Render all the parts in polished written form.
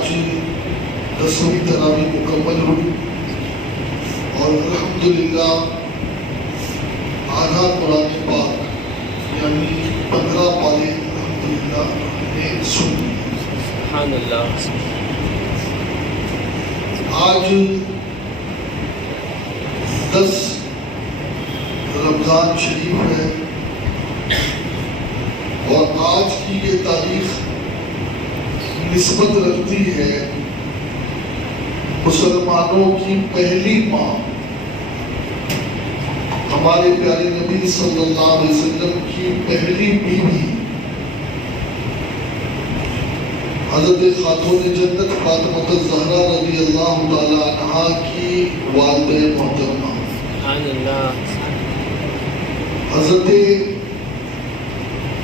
آج 10ویں تراویح مکمل ہوئی اور الحمدللہ آدھا قرآن پاک یعنی 15 پارے الحمدللہ نے سن لیے۔ سبحان اللہ۔ آج 10 رمضان شریف ہے اور آج کی یہ تاریخ نسبت رکھتی ہے مسلمانوں کی پہلی ماں ہمارے پیارے نبی صلی اللہ علیہ وسلم کی پہلی بیوی حضرت خاتون جنت فاطمہ الزہرا رضی اللہ تعالی عنہا کی والدہ محترمہ سبحان اللہ۔ حضرت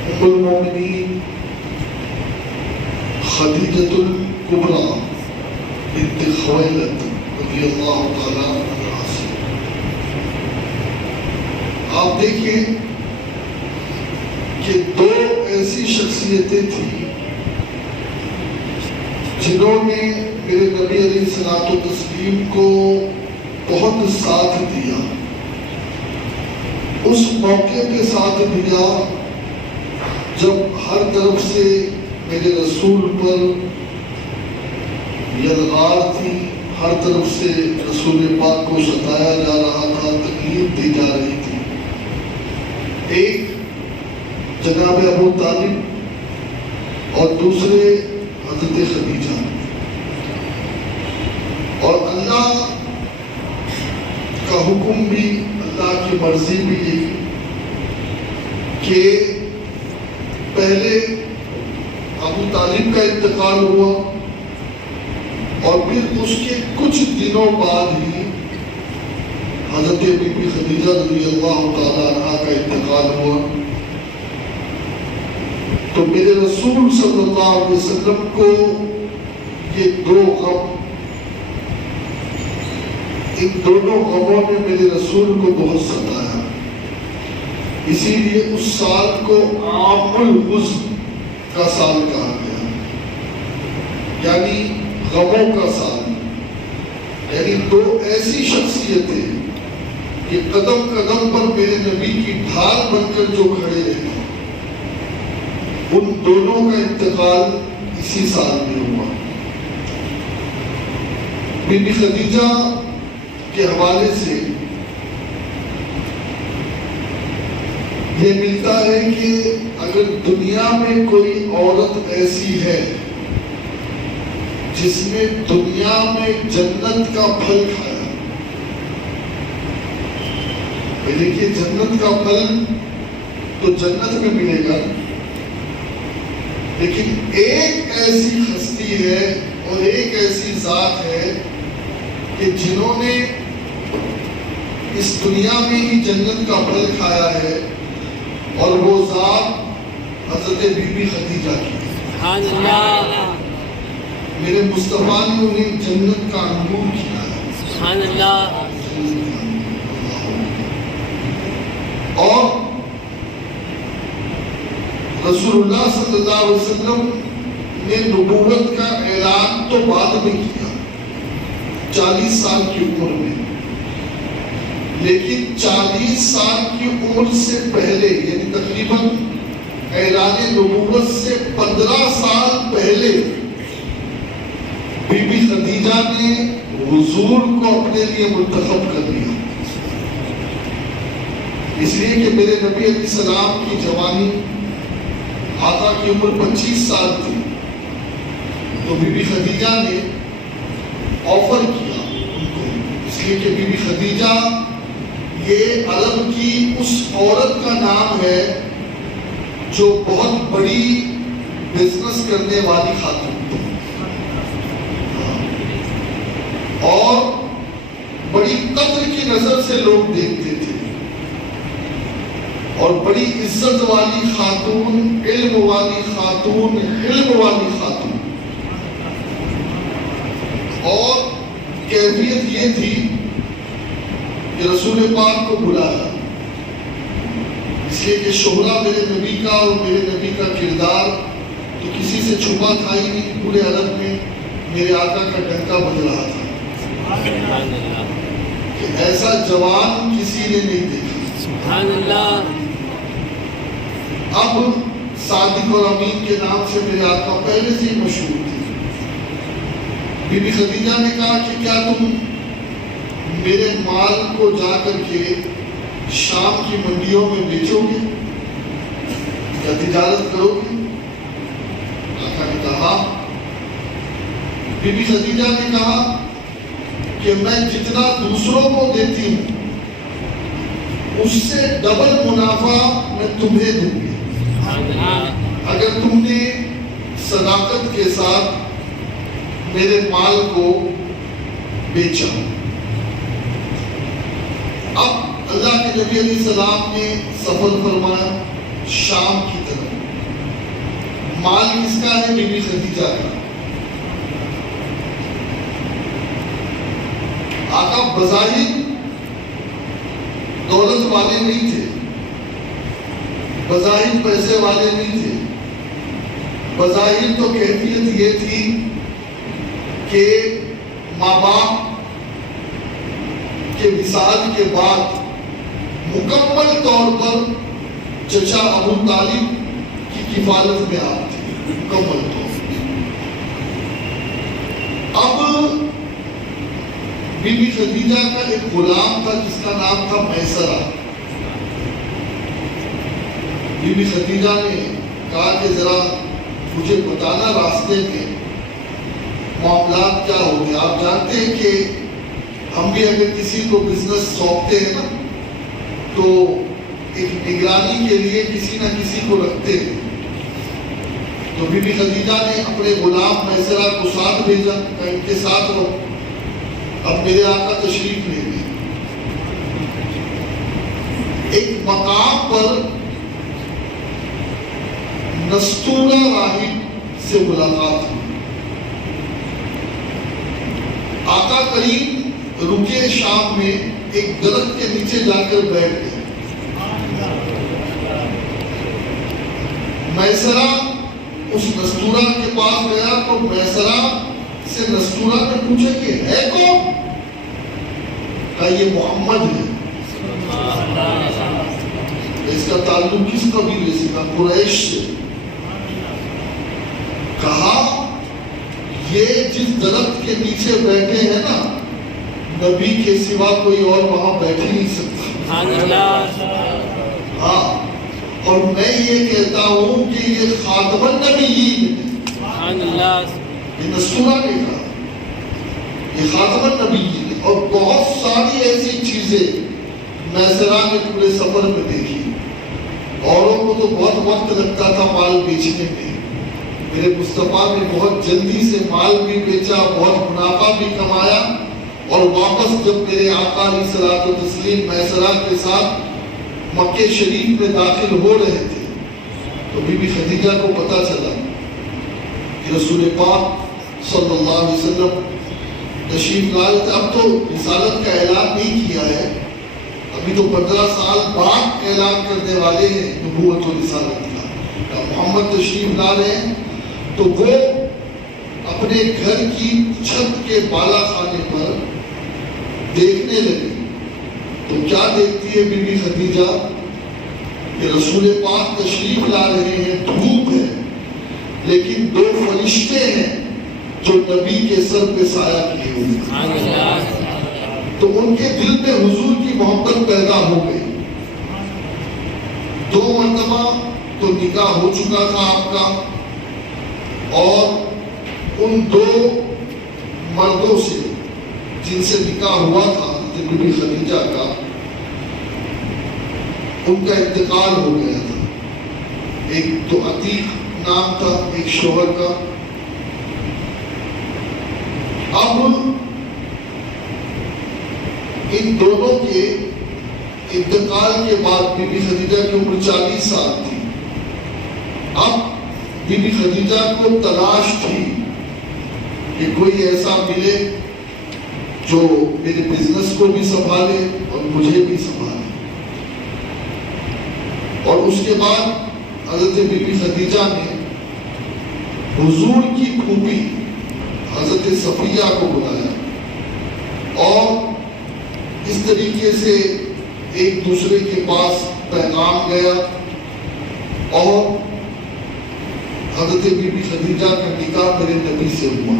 ام المومنین خدیجۃ الکبریٰ بنت خویلد رضی اللہ تعالی عنہا سے۔ آپ دیکھیں کہ 2 ایسی شخصیتیں تھیں جنہوں نے میرے نبی علیہ الصلوۃ والتسلیم کو بہت ساتھ دیا، اس موقع پہ ساتھ دیا جب ہر طرف سے میرے رسول پر یلغار تھی، ہر طرف سے رسول پاک کو ستایا جا رہا تھا، تکلیف دی جا رہی تھی۔ ایک جناب ابو طالب اور دوسرے حضرت خدیجہ، اور اللہ کا حکم بھی، اللہ کی مرضی بھی یہی کہ پہلے ابو طالب کا انتقال ہوا اور پھر اس کے کچھ دنوں بعد ہی حضرت بی بی خدیجہ رضی اللہ تعالی عنہا کا انتقال ہوا۔ تو میرے رسول صلی اللہ علیہ وسلم کو یہ 2 غم، ان دونوں غموں نے میرے رسول کو بہت ستایا، اسی لیے اس سال کو عام الحزن کا سال کہا گیا، یعنی غموں کا سال۔ یعنی 2 ایسی شخصیتیں کہ قدم قدم پر میرے نبی کی ڈھال بن کر جو کھڑے رہے، ان دونوں کا انتقال اسی سال میں ہوا۔ بی بی خدیجہ کے حوالے سے یہ ملتا ہے کہ اگر دنیا میں کوئی عورت ایسی ہے جس نے دنیا میں جنت کا پھل کھایا، دیکھیے جنت کا پھل تو جنت میں ملے گا، لیکن ایک ایسی ہستی ہے اور ایک ایسی ذات ہے کہ جنہوں نے اس دنیا میں ہی جنت کا پھل کھایا ہے، اور وہ ذات حضرت بی بی خدیجہ کی ہے۔ سبحان اللہ۔ میرے مصطفیٰ نے انہیں جنت کا انگور کھلایا۔ سبحان اللہ۔ اور رسول اللہ صلی اللہ علیہ وسلم نے نبوت کا اعلان تو بعد میں کیا 40 سال کی عمر میں، لیکن 40 سال کی عمر سے پہلے، یعنی تقریباً اعلان نبوت سے 15 سال پہلے بی بی خدیجہ نے حضور کو اپنے لیے منتخب کر لیا، اس لیے کہ میرے نبی علیہ السلام کی جوانی، آقا کی عمر 25 سال تھی، تو بی بی خدیجہ نے آفر کیا ان کو، اس لیے کہ بی بی خدیجہ یہ عرب کی اس عورت کا نام ہے جو بہت بڑی بزنس کرنے والی خاتون تھی، اور بڑی قدر کی نظر سے لوگ دیکھتے تھے، اور بڑی عزت والی خاتون، علم والی خاتون، حلم والی خاتون۔ اور کیفیت یہ تھی کہ رسول پاک کو بلایا، اس لیے کہ شہرہ میرے نبی کا اور میرے نبی کا کردار تو کسی سے چھپا تھا ہی نہیں پورے عرب میں، میرے آقا کا ڈنکا بج رہا تھا سبحان اللہ کہ ایسا جوان کسی نے نہیں دیکھا. سبحان اللہ اب صادق اور امین کے نام سے میرے آقا پہلے سے ہی مشہور تھے. بی بی خدیجہ نے کہا کہ کیا تم میرے مال کو جا کر کے شام کی منڈیوں میں بیچو گے یا تجارت کرو گے؟ آقا نے کہا. بی بی خدیجہ نے کہا کہ میں جتنا دوسروں کو دیتی ہوں اس سے ڈبل منافع میں تمہیں دوں گی اگر تم نے صداقت کے ساتھ میرے مال کو بیچا. اب اللہ کے نبی علیہ السلام نے سفر فرمایا شام کی طرف. مال کس کا ہے؟ بی بی خدیجہ کا. آقا بظاہر دولت والے نہیں تھے, بظاہر پیسے والے نہیں تھے. بظاہر تو کیفیت یہ تھی کہ ماں باپ کے وصال کے بعد مکمل طور پر چچا ابو طالب کی کفالت میں آپ تھے مکمل طور پر. اب بی بی خدیجہ کا ایک غلام تھا جس کا نام تھا میسرہ. بی بی خدیجہ نے کہا کہ ذرا مجھے بتانا راستے میں معاملات کیا ہوتے. آپ جانتے ہیں کہ ہم بھی اگر کسی کو بزنس سونپتے ہیں نا تو ایک نگرانی کے لیے کسی نہ کسی کو رکھتے ہیں. تو بی بی خدیجہ نے اپنے غلام میسرہ کو ساتھ بھیجا کہ ان کے ساتھ رہو. اب میرے آقا تشریف لے گئے. ایک مقام پر نستورہ راہب سے ملاقات ہوئی. آقا کریم رکے شام میں ایک درخت کے نیچے جا کر بیٹھ گئے. میسرہ اس نستورہ کے پاس گیا تو میسرہ سے نستورہ نے پوچھا کہ ہے کون؟ کہا یہ محمد ہے. اس کا تعلق کس قبیلے سے؟ کہا قریش سے. کہا یہ جس درخت کے نیچے بیٹھے ہیں نا نبی کے سوا کوئی اور وہاں بیٹھ نہیں سکتا. ہاں اور میں یہ کہتا ہوں کہ یہ خاتم النبیین ہے. یہ نستورہ نے کہا یہ خاتم النبیین ہے. اور بہت ساری ایسی چیزیں میسرہ نے پورے سفر میں دیکھی. اوروں کو تو بہت وقت لگتا تھا مال بیچنے میں. میرے مصطفیٰ نے بہت جلدی سے مال بھی بیچا, بہت منافع بھی کمایا. اور واپس جب میرے آقا علیہ الصلوۃ والتسلیم میسرہ کے ساتھ مکہ شریف میں داخل ہو رہے تھے تو بی بی خدیجہ کو پتا چلا کہ رسول پاک صلی اللہ علیہ وسلم تشریف لائے. اب تو رسالت کا اعلان نہیں کیا ہے, ابھی تو 15 سال بعد اعلان کرنے والے ہیں نبوت و رسالت کا. محمد تشریف لا رہے ہیں تو وہ اپنے گھر کی چھت کے بالا خانے پر دیکھنے لگے. تو کیا دیکھتی ہے بی بی خدیجہ کہ رسول پاک تشریف لا رہے ہیں, دھوپ ہے لیکن 2 فرشتے ہیں جو نبی کے سر پہ سایہ کیے ہوئے. تو ان کے دل میں حضور کی محبت پیدا ہو گئی. 2 مرتبہ تو نکاح ہو چکا تھا آپ کا, اور ان 2 مردوں سے جن سے نکاح ہوا تھا بی بی خدیجہ کا, ان کا انتقال ہو گیا تھا. ایک تو عتیق نام تھا ایک شوہر کا. اب ان دونوں کے انتقال کے بعد بی بی خدیجہ کی عمر 40 سال تھی. اب بی بی خدیجہ کو تلاش تھی کہ کوئی ایسا ملے جو میرے بزنس کو بھی سنبھالے اور مجھے بھی سنبھالے. اور اس کے بعد حضرت بی بی خدیجہ نے حضور کی پھوپھی حضرت صفیہ کو بلایا اور اس طریقے سے ایک دوسرے کے پاس پیغام گیا اور حضرت بی بی خدیجہ کا نکاح میرے نبی سے ہوا۔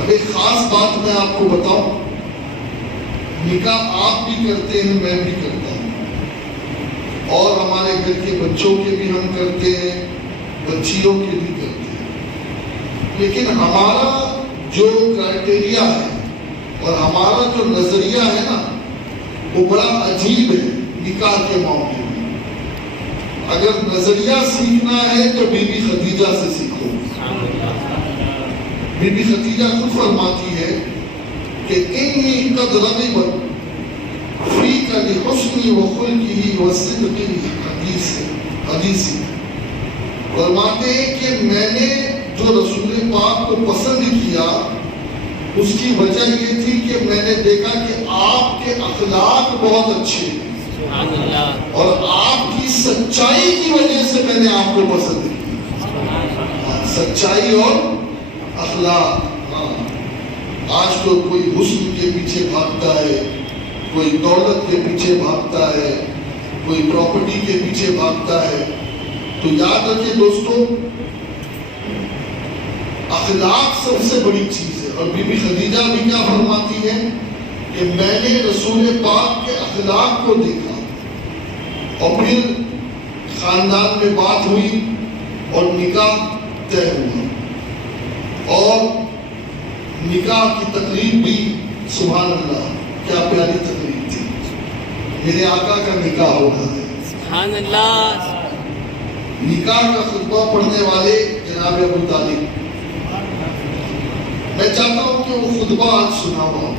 اب ایک خاص بات میں آپ کو بتاؤں، نکاح آپ بھی کرتے ہیں، میں بھی کرتا ہوں، اور ہمارے گھر کے بچوں کے بھی ہم کرتے ہیں، بچیوں کے بھی کرتے ہیں، لیکن ہمارا جو کرائٹیریا ہے اور ہمارا جو نظریہ ہے نا وہ بڑا عجیب ہے نکاح کے معاملے میں۔ اگر نظریہ سیکھنا ہے تو بی بی خدیجہ سے سیکھو۔ بی بی خدیجہ خود فرماتی ہے کہ انی قد رغبت فیک لحسن وخلقہ وصدق حدیث، فرماتے ہیں کہ میں نے جو رسول پاک کو پسند کیا اس کی وجہ یہ تھی کہ میں نے دیکھا کہ آپ کے اخلاق بہت اچھے ہیں اور آپ کی سچائی کی وجہ سے میں نے آپ کو پسند کیا۔ سچائی اور اخلاق۔ آج تو کوئی حسن کے پیچھے بھاگتا ہے، کوئی دولت کے پیچھے بھاگتا ہے، کوئی پراپرٹی کے پیچھے بھاگتا ہے، تو یاد رکھیں دوستو اخلاق سب سے بڑی چیز ہے۔ اور بی بی خدیجہ بھی کیا فرماتی ہے کہ میں نے رسول پاک کے اخلاق کو دیکھا اور پھر خاندان میں بات ہوئی اور نکاح طے ہوا، اور نکاح کی تقریب بھی سبحان اللہ کیا پیاری تقریب تھی، میرے آقا کا نکاح ہو رہا ہے سبحان اللہ۔ نکاح کا خطبہ پڑھنے والے جناب ابو طالب، میں چاہتا ہوں کہ وہ خطبہ آج سنا ہوا۔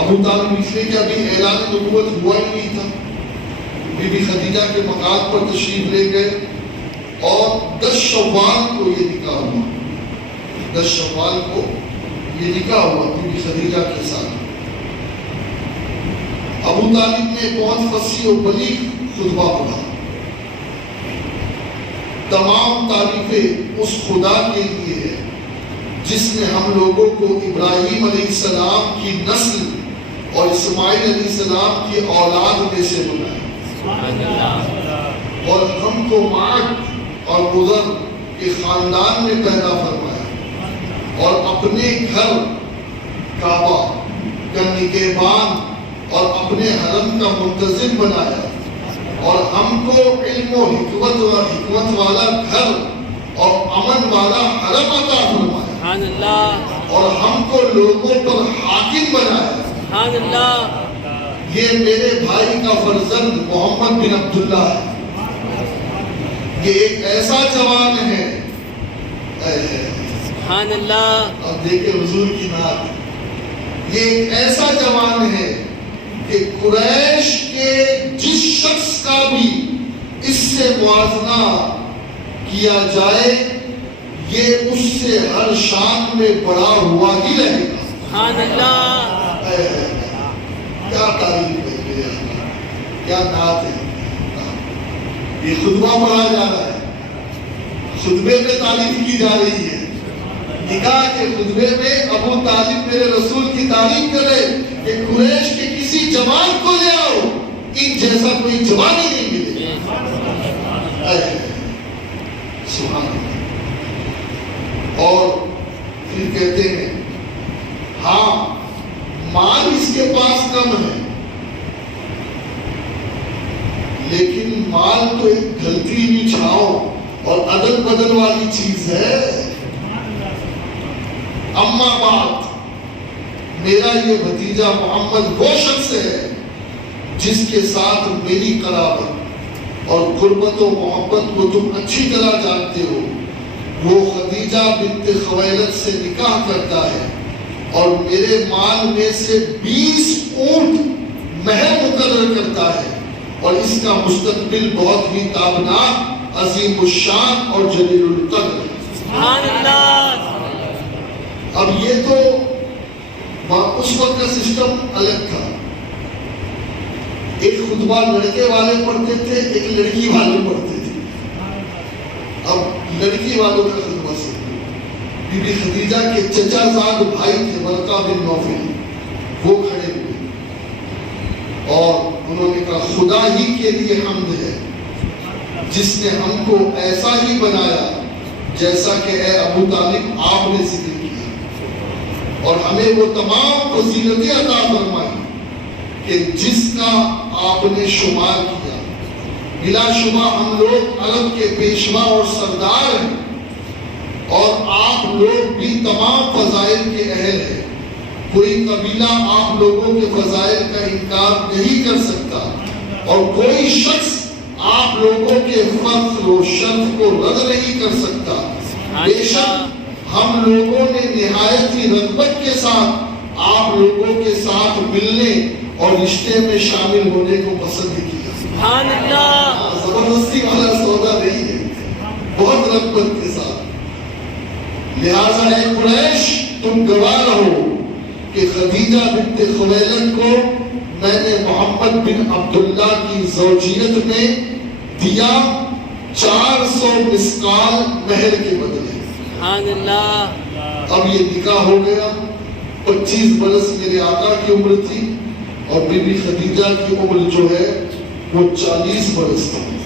ابو طالب اس لیے کہ ابھی اعلان نبوت ہوا ہی نہیں تھا، بی بی خدیجہ کے مقام پر تشریف لے گئے اور 10 شوال کو یہ نکاح ہوا، 10 شوال کو یہ نکاح ہوا بی بی خدیجہ کے ساتھ۔ ابو طالب نے بہت فصیح و بلیغ خطبہ پڑھا، تمام تعریفیں اس خدا کے لیے ہے جس نے ہم لوگوں کو ابراہیم علیہ السلام کی نسل اور اسماعیل علیہ السلام کی اولاد میں سے بنایا اور ہم کو معد اور مضر کے خاندان میں پیدا فرمایا اور اپنے گھر کعبہ کا نگہبان اور اپنے حرم کا منتظم بنایا اور ہم کو علم و حکمت والا گھر اور امن والا حرم عطا فرمایا اور ہم کو لوگوں پر حاکم بنایا۔ یہ میرے بھائی کا فرزند محمد بن عبداللہ ہے، یہ ایک ایسا جوان ہے، سبحان اللہ۔ اب دیکھیں حضور کی نعت، یہ ایک ایسا جوان ہے کہ قریش کے جس شخص کا بھی اس سے موازنہ کیا جائے یہ اس سے ہر شان میں بڑا ہوا ہی رہے گا۔ سبحان اللہ۔ کیا تعریف ہے میرے اللہ، کیا نعت ہے۔ یہ خطبہ پڑھا جا رہا ہے، خطبے میں تعریف کی جا رہی ہے، نکاح کے خطبے میں ابو طالب میرے رسول کی تعریف کرے کہ قریش کے کسی جوان کو لے آؤ، ان جیسا کوئی جوان ہی نہیں ملے۔ سبحان اللہ۔ اور پھر کہتے ہیں ہاں مال اس کے پاس کم ہے لیکن مال تو ایک ڈھلتی ہوئی چھاؤں اور عدل بدل والی چیز ہے۔ اما بات، میرا یہ بھتیجا محمد وہ شخص ہے جس کے ساتھ میری قرابت اور قربت و محبت کو تم اچھی طرح جانتے ہو، وہ خدیجہ بنت خویلد سے نکاح کرتا ہے اور میرے مال میں سے 20 اونٹ مہر مقرر کرتا ہے اور اس کا مستقبل بہت ہی تابناک، عظیم الشان اور جلیل القدر ہے۔ سبحان اللہ۔ اب یہ تو اس وقت کا سسٹم الگ تھا، ایک خطبہ لڑکے والے پڑھتے تھے، ایک لڑکی والے پڑھتے تھے۔ اب لڑکی والوں کا خدمت سے بی بی خدیجہ کے چچا زاد بھائی تھے ورقہ بن نوفل، وہ کھڑے ہوئے اور انہوں نے کہا خدا ہی کے لیے حمد ہے جس نے ہم کو ایسا ہی بنایا جیسا کہ اے ابو طالب آپ نے ذکر کیا، اور ہمیں وہ تمام فضیلتیں عطا فرمائی کہ جس کا آپ نے شمار کیا۔ بلا شبہ ہم لوگ عرب کے پیشوا اور سردار ہیں اور آپ لوگ بھی تمام فضائل کے اہل ہیں، کوئی قبیلہ آپ لوگوں کے فضائل کا انکار نہیں کر سکتا اور کوئی شخص آپ لوگوں کے فضل و شرف کو رد نہیں کر سکتا۔ بے شک ہم لوگوں نے نہایت ہی رغبت کے ساتھ آپ لوگوں کے ساتھ ملنے اور رشتے میں شامل ہونے کو پسند کیا۔ سبحان اللہ، زبردستی والا سودا نہیں ہے، بہت رغبت کے ساتھ۔ لہٰذا اے قریش تم گواہ رہو کہ خدیجہ بنت خویلد کو میں نے محمد بن عبداللہ کی زوجیت میں دیا 400 مسقال مہر کے بدلے۔ سبحان اللہ، اب یہ نکاح ہو گیا۔ 25 برس میرے آقا کی عمر تھی اور بی بی خدیجہ کی عمر جو ہے وہ 40 برس تھی۔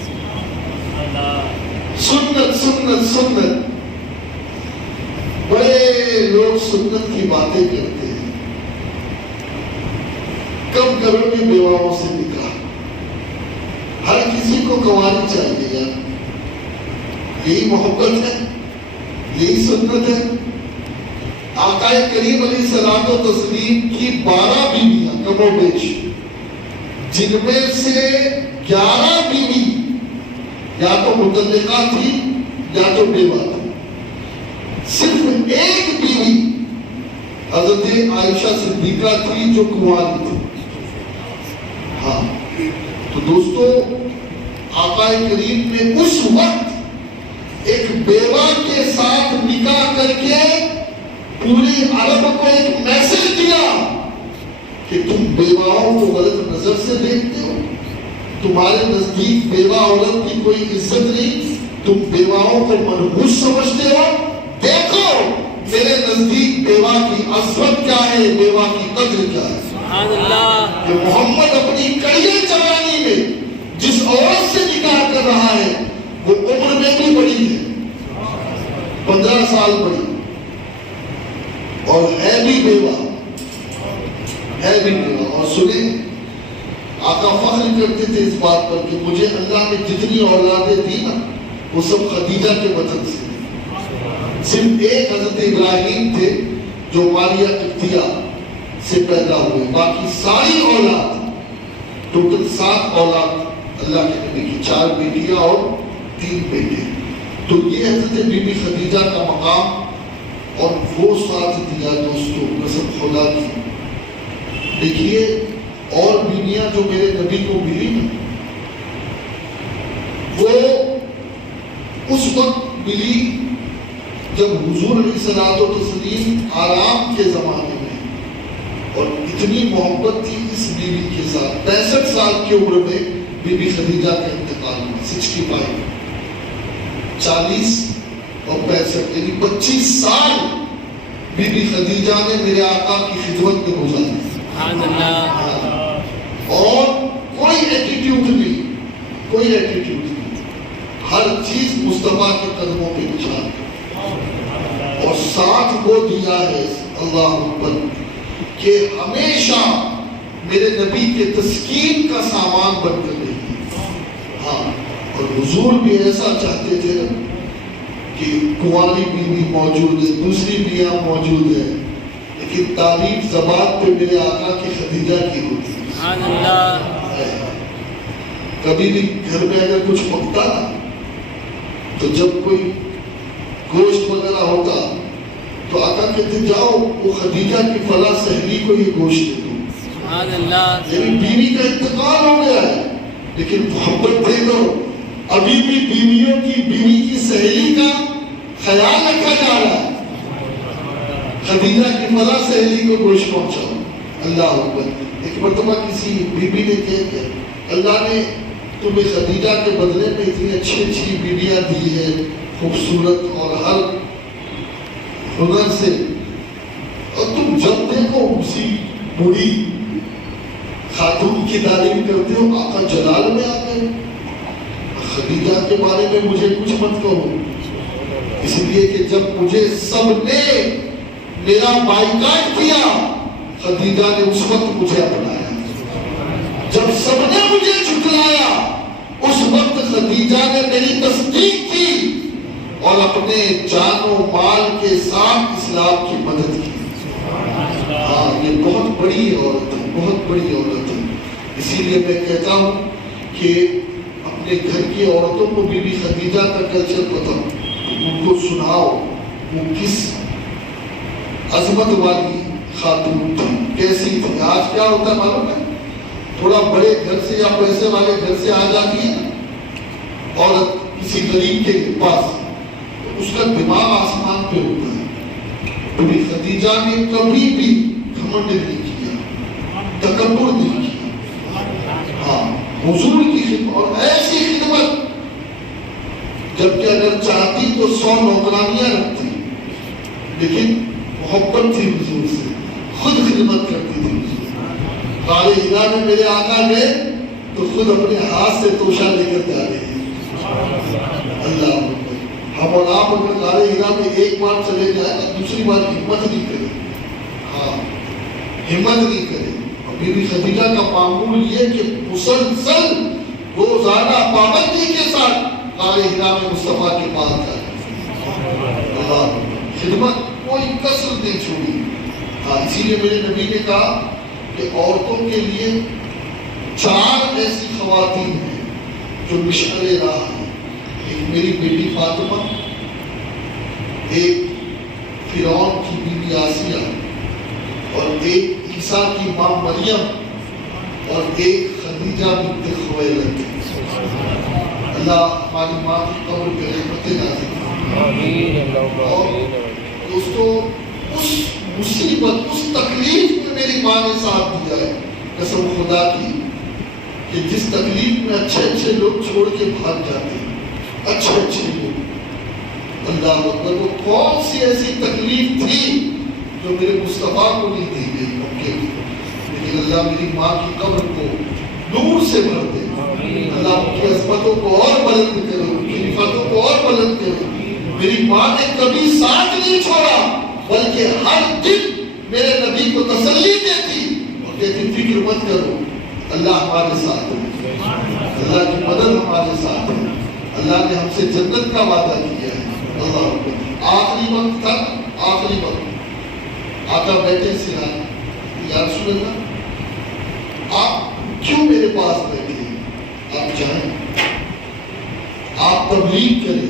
سنت سنت سنت، بڑے لوگ سنت کی باتیں کرتے ہیں، کب کرو گے بیواؤں سے نکاح؟ ہر کسی کو کنواری چاہیے یار، یہی محبت ہے، یہی سنت ہے۔ آقا کریم علیہ الصلوۃ والتسلیم کی 12 بیویاں کم و بیش، جن میں سے 11 بیوی یا تو مطلقہ تھی یا تو بیوہ تھی، صرف ایک بیوی حضرت عائشہ صدیقہ تھی جو کنواری تھی۔ ہاں تو دوستو، آقا کریم نے اس وقت ایک بیوہ کے ساتھ نکاح کر کے پوری عرب کو ایک میسج دیا کہ تم بیواؤں کو غلط نظر سے دیکھتے ہو، تمہارے نزدیک بیوہ عورت کی کوئی عزت نہیں، تم بیواؤں کو منحوس سمجھتے ہو، دیکھو میرے نزدیک بیوہ کی عظمت کیا ہے، بیوہ کی قدر کیا ہے۔ سبحان اللہ، کہ محمد اپنی کڑیے جوانی میں جس عورت سے نکاح کر رہا ہے وہ عمر میں بھی بڑی ہے، 15 سال بڑی، اور ہے بھی بیوہ، ہے بھی بیوہ۔ اور سنیں، آقا فخر کرتے تھے اس بات پر کہ مجھے اللہ نے جتنی اولادیں دی نا وہ سب خدیجہ کے وطن سے، صرف ایک حضرت ابراہیم تھے جو ماریہ قبطیہ سے پیدا ہوئے، باقی ساری اولاد، ٹوٹل 7 اولاد اللہ کے نبی کی، 4 بیٹیاں اور 3 بیٹے۔ تو یہ حضرت بی بی خدیجہ کا مقام اور وہ ساتھ دیا دوستو قسم خدا کی۔ دیکھیے اور بیویاں جو میرے نبی کو ملی نا، وہ اس وقت ملی جب حضور علیہ الصلوۃ والتسلیم آرام کے زمانے میں، اور اتنی محبت تھی اس بیوی کے ساتھ۔ 65 سال کی عمر میں بی بی خدیجہ کا انتقال ہوا، 65، 40 اور 65 یعنی 25 سال بی بی خدیجہ نے میرے آقا کی خدمت میں گزارے۔ سبحان اللہ، اور کوئی ایٹیٹیوڈ نہیں، کوئی ایٹیٹیوڈ نہیں، ہر چیز مصطفیٰ کے قدموں پہ بچھا دی، اور ساتھ وہ دیا ہے اللہ اکبر کہ ہمیشہ میرے نبی کے تسکین کا سامان بن کر رہی ہے۔ ہاں، اور حضور بھی ایسا چاہتے تھے نا کہ کنواری بیوی موجود ہے، دوسری بیاں موجود ہے، لیکن تعریف زبان پہ میرے آقا کی خدیجہ کی ہوتی ہے۔ سبحان اللہ، کبھی بھی گھر میں اگر کچھ پکتا نا تو جب کوئی گوشت وغیرہ ہوتا تو آقا کہتے جاؤ وہ خدیجہ کی فلاں سہیلی کو یہ گوشت دے دو۔ سبحان اللہ، یعنی بیوی کا انتقال ہو گیا ہے لیکن محبت دے دو، ابھی بھی بیویوں کی بیوی کی سہیلی کا خیال رکھا جا رہا ہے۔ خدیجہ کی فلاں سہیلی کو گوشت پہنچاؤ۔ اللہ اکبر۔ ایک مرتبہ کسی بیوی نے کہا کہ اللہ نے تمہیں خدیجہ کے بدلے میں اتنی اچھی اچھی بیویاں دی ہے، خوبصورت اور ہر ہنر سے، اور تم جب دیکھو اسی بوڑھی خاتون کی تعلیم کرتے ہو، آقا جلال میں آ گئے۔ خدیجہ کے بارے میں مجھے کچھ مت کہو، اس لیے کہ جب مجھے سب نے میرا بائیکاٹ کیا، خدیجہ نے اس وقت مجھے اپنایا۔ جب سب نے مجھے جھٹلایا، اس وقت خدیجہ نے میری تصدیق کی اور اپنے جان و مال کے ساتھ اسلام کی مدد کی۔ ہاں، یہ بہت بڑی عورت ہے، بہت بڑی عورت ہے۔ اسی لیے میں کہتا ہوں کہ اپنے گھر کی عورتوں کو بی بی خدیجہ کا کلچر بتاؤ، ان کو سناؤ وہ کس عظمت والی خاتون تھی، کیسی تھی۔ آج کیا ہوتا ہے معلوم ہے؟ تھوڑا بڑے گھر سے یا پیسے والے گھر سے آ جاتی ہے عورت کسی غریب کے پاس، تو اس کا دماغ آسمان پہ ہوتا ہے۔ بی خدیجہ نے کبھی بھی گھمنڈ نہیں کیا، تکبر نہیں کیا۔ ہاں، حضور کی خدمت، اور ایسی خدمت جبکہ اگر چاہتی تو 100 نوکرانیاں رکھتی، لیکن محبت تھی حضور سے، خود خدمت کرتی تھی۔ غار حرا میں میرے آقا گئے تو خود اپنے ہاتھ سے توشہ لے کر جا رہے ہیں۔ اللہ اکبر۔ ہم اور آپ اگر غار حرا میں ایک بار چلے جائیں تو دوسری بار ہمت نہیں کرے، ہاں ہمت نہیں کرے۔ اور بی بی خدیجہ کا معمول یہ کہ مسلسل روزانہ پابندی کے ساتھ غار حرا میں مصطفیٰ کے پاس جائے، اللہ خدمت کوئی کسر نہیں چھوڑی۔ ہاں، اسی لیے میرے نبی نے کہا کہ عورتوں کے لیے 4 ایسی خواتین ہیں جو مشعل راہ ہیں۔ ایک میری بیٹی فاطمہ، ایک فرعون کی بیوی آسیہ، اور ایک عیسیٰ کی ماں مریم، اور ایک خدیجہ بنت خویلد۔ اللہ ہماری ماں کی قبر پہ رحمتیں نازل فرمائے۔ اور دوستو، اس مصیبت، اس تکلیف میں میری ماں نے ساتھ دیا ہے، قسم خدا کی، کہ جس تکلیف میں اچھے اچھے لوگ چھوڑ کے بھاگ جاتے ہیں، اچھے اچھے لوگ۔ اللہ اکبر، وہ کون سی ایسی تکلیف تھی جو میرے مصطفیٰ کو نہیں دی گئی مکے میں، لیکن اللہ میری ماں کی قبر کو نور سے بھر دے۔ اللہ ان کی عظمتوں کو اور بلند کرے، ان کی رفعتوں کو اور بلند کرے۔ میری ماں نے کبھی ساتھ نہیں چھوڑا، بلکہ ہر دن میرے نبی کو تسلی دیتی اور کہتی فکر مت کرو، اللہ ہمارے ساتھ ہے، اللہ کی مدد ہمارے ساتھ ہے، اللہ نے ہم سے جنت کا وعدہ کیا ہے۔ اللہ، آخری وقت تھا، آخری وقت آقا بیٹھے سے آئے، یا رسول اللہ آپ کیوں میرے پاس بیٹھے ہیں؟ آپ جائیں، آپ تبلیغ کریں،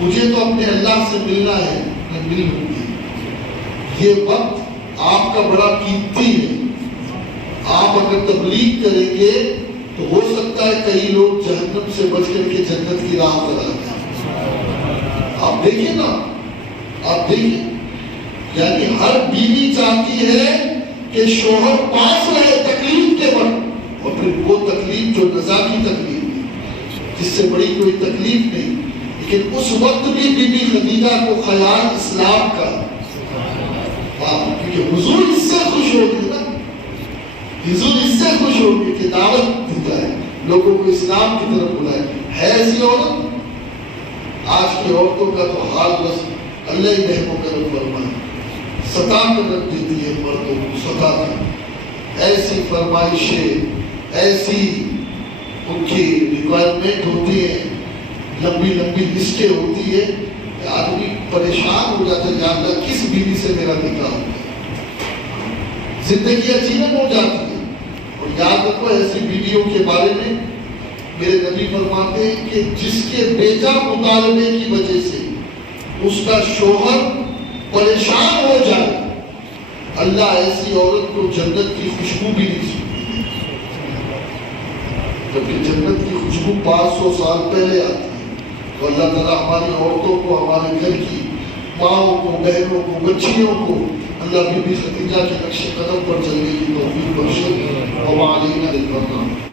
مجھے تو اپنے اللہ سے ملنا ہے، میں مل لوں گی۔ یہ وقت آپ کا بڑا قیمتی ہے، آپ اگر تبلیغ کریں گے تو ہو سکتا ہے کئی لوگ جہنم سے بچ کر کے جنت کی راہ پر آ جائیں۔ آپ دیکھیں نا، آپ دیکھیں، یعنی ہر بیوی چاہتی ہے کہ شوہر پاس رہے تکلیف کے وقت، اور پھر وہ تکلیف جو نزا کی تکلیف ہے، جس سے بڑی کوئی تکلیف نہیں، لیکن اس وقت بھی بی بی خدیجہ کو خیال اسلام کا، کیونکہ حضور اس سے خوش ہو گئے نا، حضور اس سے خوش ہو گئے کہ دعوت دی جائے، لوگوں کو اسلام کی طرف بلائے۔ ہے ایسی عورت؟ آج کی عورتوں کا تو حال بس اللہ ہی رحم و کرم فرمائے، ستا کر رکھ دیتی ہے مردوں کو، ستا کر، ایسی فرمائشیں، ایسی ان کی ریکوائرمنٹ ہوتی ہے، لمبی لمبی لسٹیں ہوتی ہے کہ آدمی پریشان ہو جاتا ہے، یا اللہ کس بیوی سے میرا نکاح ہو گیا۔ زندگی عجیب ہو جاتی ہے۔ اور یاد رکھو ایسی بیویوں کے بارے میں میرے نبی فرماتے ہیں کہ جس کے بیجا مطالبے کی وجہ سے اس کا شوہر پریشان ہو جائے، اللہ ایسی عورت کو جنت کی خوشبو بھی نہیں سنتی، جبکہ جنت کی خوشبو 500 سال پہلے آتی ہے۔ تو اللہ تعالیٰ ہماری عورتوں کو، ہمارے گھر کی ماؤں کو، بہنوں کو، بچیوں کو اللہ بی بی خدیجہ کے نقش قدم پر چلنے کی توفیق بخشے۔ وعلینا للبرکہ۔